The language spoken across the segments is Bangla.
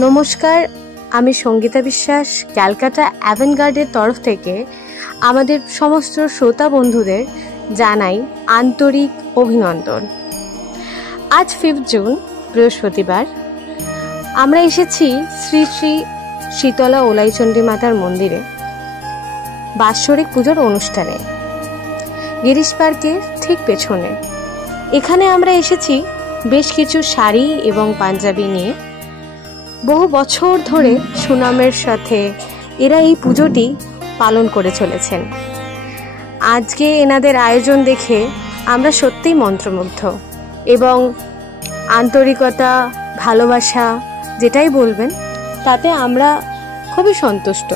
নমস্কার, আমি সঙ্গীতা বিশ্বাস ক্যালকাটা অ্যাভেনগার্ডের তরফ থেকে আমাদের সমস্ত শ্রোতা বন্ধুদের জানাই আন্তরিক অভিনন্দন। আজ 5 জুন বৃহস্পতিবার আমরা এসেছি শ্রী শ্রী শীতলা ওলাইচণ্ডী মাতার মন্দিরে বাৎসরিক পুজোর অনুষ্ঠানে, গিরিশ পার্কের ঠিক পেছনে। এখানে আমরা এসেছি বেশ কিছু শাড়ি এবং পাঞ্জাবি নিয়ে। বহু বছর ধরে সুনামের সাথে এরা এই পুজোটি পালন করে চলেছেন। আজকে এনাদের আয়োজন দেখে আমরা সত্যিই মন্ত্রমুগ্ধ এবং আন্তরিকতা, ভালোবাসা যেটাই বলবেন তাতে আমরা খুবই সন্তুষ্ট।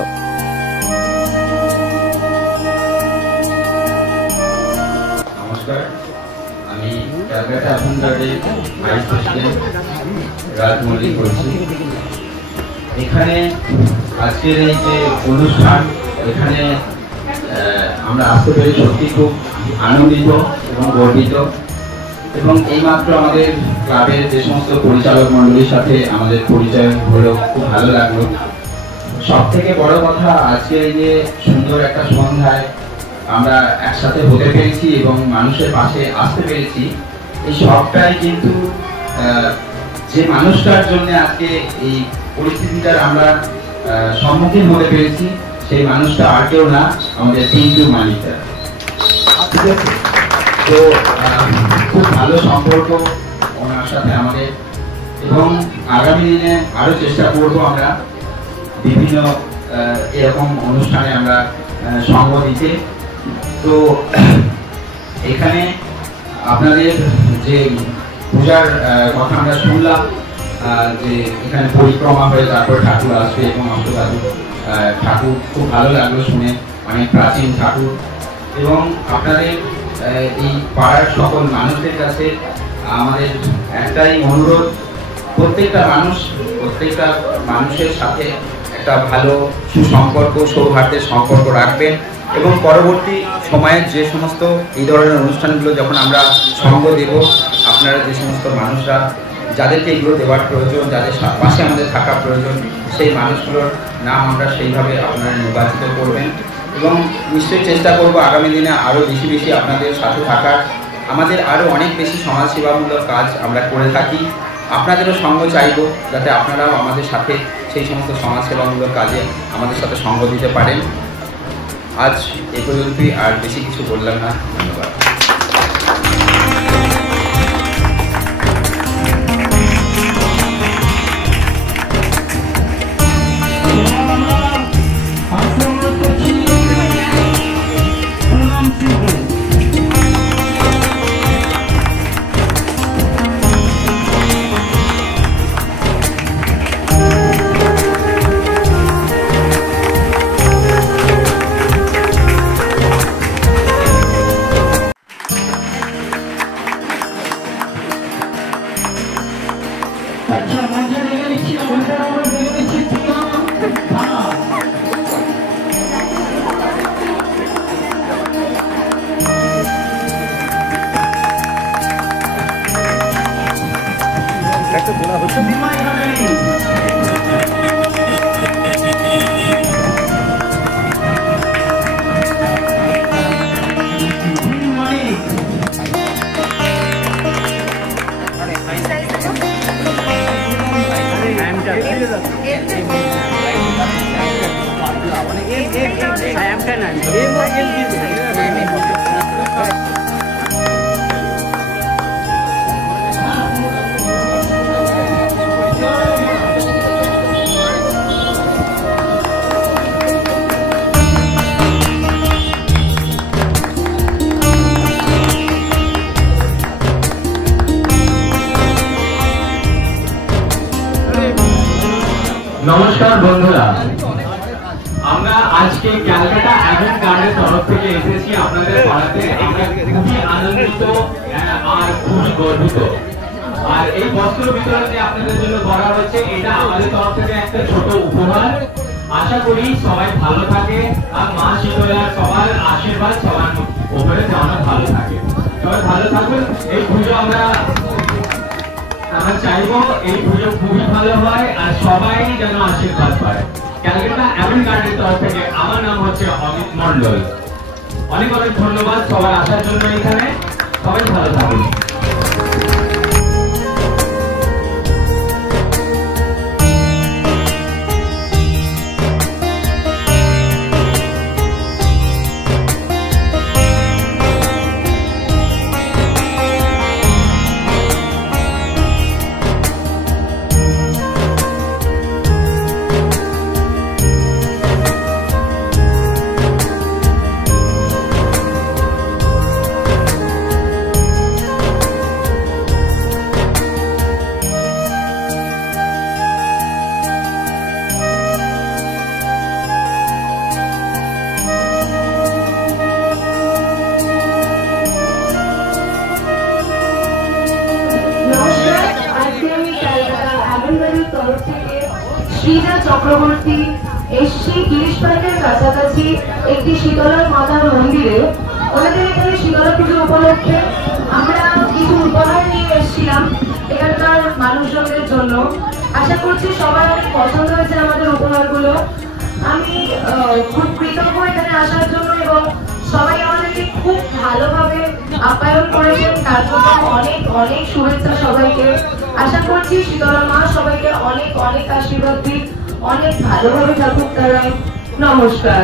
নমস্কার, আমি ক্যালকাটা অ্যাভেনগার্ডের ভাইস প্রেসিডেন্ট রাজ মল্লিক বলছি। এখানে আজকের এই যে অনুষ্ঠান, এখানে আমরা আসতে পেরে সত্যি খুব আনন্দিত এবং গর্বিত। এবং এইমাত্র আমাদের ক্লাবের যে সমস্ত পরিচালক মণ্ডলীর সাথে আমাদের পরিচয় হলো, খুব ভালো লাগলো। সব থেকে বড় কথা, আজকে এই যে সুন্দর একটা সন্ধ্যায় আমরা একসাথে হতে পেরেছি এবং মানুষের পাশে আসতে পেরেছি, এই সবটাই কিন্তু যে মানুষটার জন্য আজকে এই পরিস্থিতিটার আমরা সম্মুখীন হতে পেরেছি, সেই মানুষটা আর কেউ না, আমাদের পিন্টু মালিকটা। ঠিক আছে, তো খুব ভালো সম্পর্ক ওনার সাথে আমাদের, এবং আগামী দিনে আরো চেষ্টা করবো আমরা বিভিন্ন এরকম অনুষ্ঠানে আমরা সঙ্গ দিতে। তো এখানে আপনাদের যে পূজার কথা আমরা শুনলাম, যে এখানে পরিক্রমা হয়ে তারপর ঠাকুর আসবে এবং অষ্টধাতু ঠাকুর, খুব ভালো লাগলো শুনে, অনেক প্রাচীন ঠাকুর। এবং আপনাদের এই পাড়ার সকল মানুষদের কাছে আমাদের একটাই অনুরোধ, প্রত্যেকটা মানুষের সাথে একটা ভালো সুসম্পর্ক, সৌহার্দ্যের সম্পর্ক রাখবেন। এবং পরবর্তী সময়ে যে সমস্ত এই ধরনের অনুষ্ঠানগুলো যখন আমরা সঙ্গ দেব, আপনারা যে সমস্ত মানুষরা যাদেরকে এগুলো দেওয়ার প্রয়োজন, যাদের পাশে আমাদের থাকা প্রয়োজন, সেই মানুষগুলোর নাম আমরা সেইভাবে আপনারা নির্বাচিত করবেন। এবং নিশ্চয়ই চেষ্টা করব আগামী দিনে আরও বেশি বেশি আপনাদের সাথে থাকার। আমাদের আরও অনেক বেশি সমাজসেবামূলক কাজ আমরা করে থাকি, আপনাদেরও সঙ্গ চাইব যাতে আপনারাও আমাদের সাথে সেই সমস্ত সমাজসেবামূলক কাজে আমাদের সাথে সঙ্গ দিতে পারেন। আজ এ পর্যন্তই, আর বেশি কিছু বললাম না। ধন্যবাদ। নমস্কার বন্ধুরা, আমরা আজকে ক্যালকাটা অ্যাভেনগার্ডের তরফ থেকে এসেছি আপনাদের পাড়াতে। আমরা খুবই আনন্দিত আর খুবই গর্বিত। আর এই বস্ত্র বিতরণ যে আপনাদের জন্য করা হচ্ছে, এটা আমাদের তরফ থেকে একটা ছোট উপহার। আশা করি সবাই ভালো থাকে আর মা শীতলার সবার আশীর্বাদ সবার উপরে যেন ভালো থাকে। সবাই ভালো থাকবেন। এই পুজো আমরা আমরা চাইবো এই পুজো খুবই ভালো হয় আর সবাই যেন আশীর্বাদ পায়। ক্যালকাটা অ্যাভেনগার্ডের তরফ থেকে আমার নাম হচ্ছে অমিত মন্ডল। অনেক অনেক ধন্যবাদ সবার আসার জন্য এখানে। সবাই ভালো থাকুন। শ্রীজা চক্রবর্তী এসছি গিরিশ পার্কের কাছাকাছি একটি শীতলা মাতার মন্দিরে। ওনাদের এখানে শীতলা পুজো উপলক্ষে আমরা কিছু উপহার নিয়ে এসেছিলাম এখানকার মানুষজনদের জন্য। আশা করছি সবার অনেক পছন্দ হয়েছে আমাদের উপহারগুলো। আমি খুব কৃতজ্ঞ এখানে আসার জন্য এবং সবাই আমাদেরকে খুব ভালোভাবে আপ্যায়ন করেছেন, তার জন্য অনেক অনেক শুভেচ্ছা সবাইকে। আশা করছি শীতলা মা সবাইকে অনেক অনেক আশীর্বাদ দিক, অনেক ভালোভাবে থাকুক তারা। নমস্কার।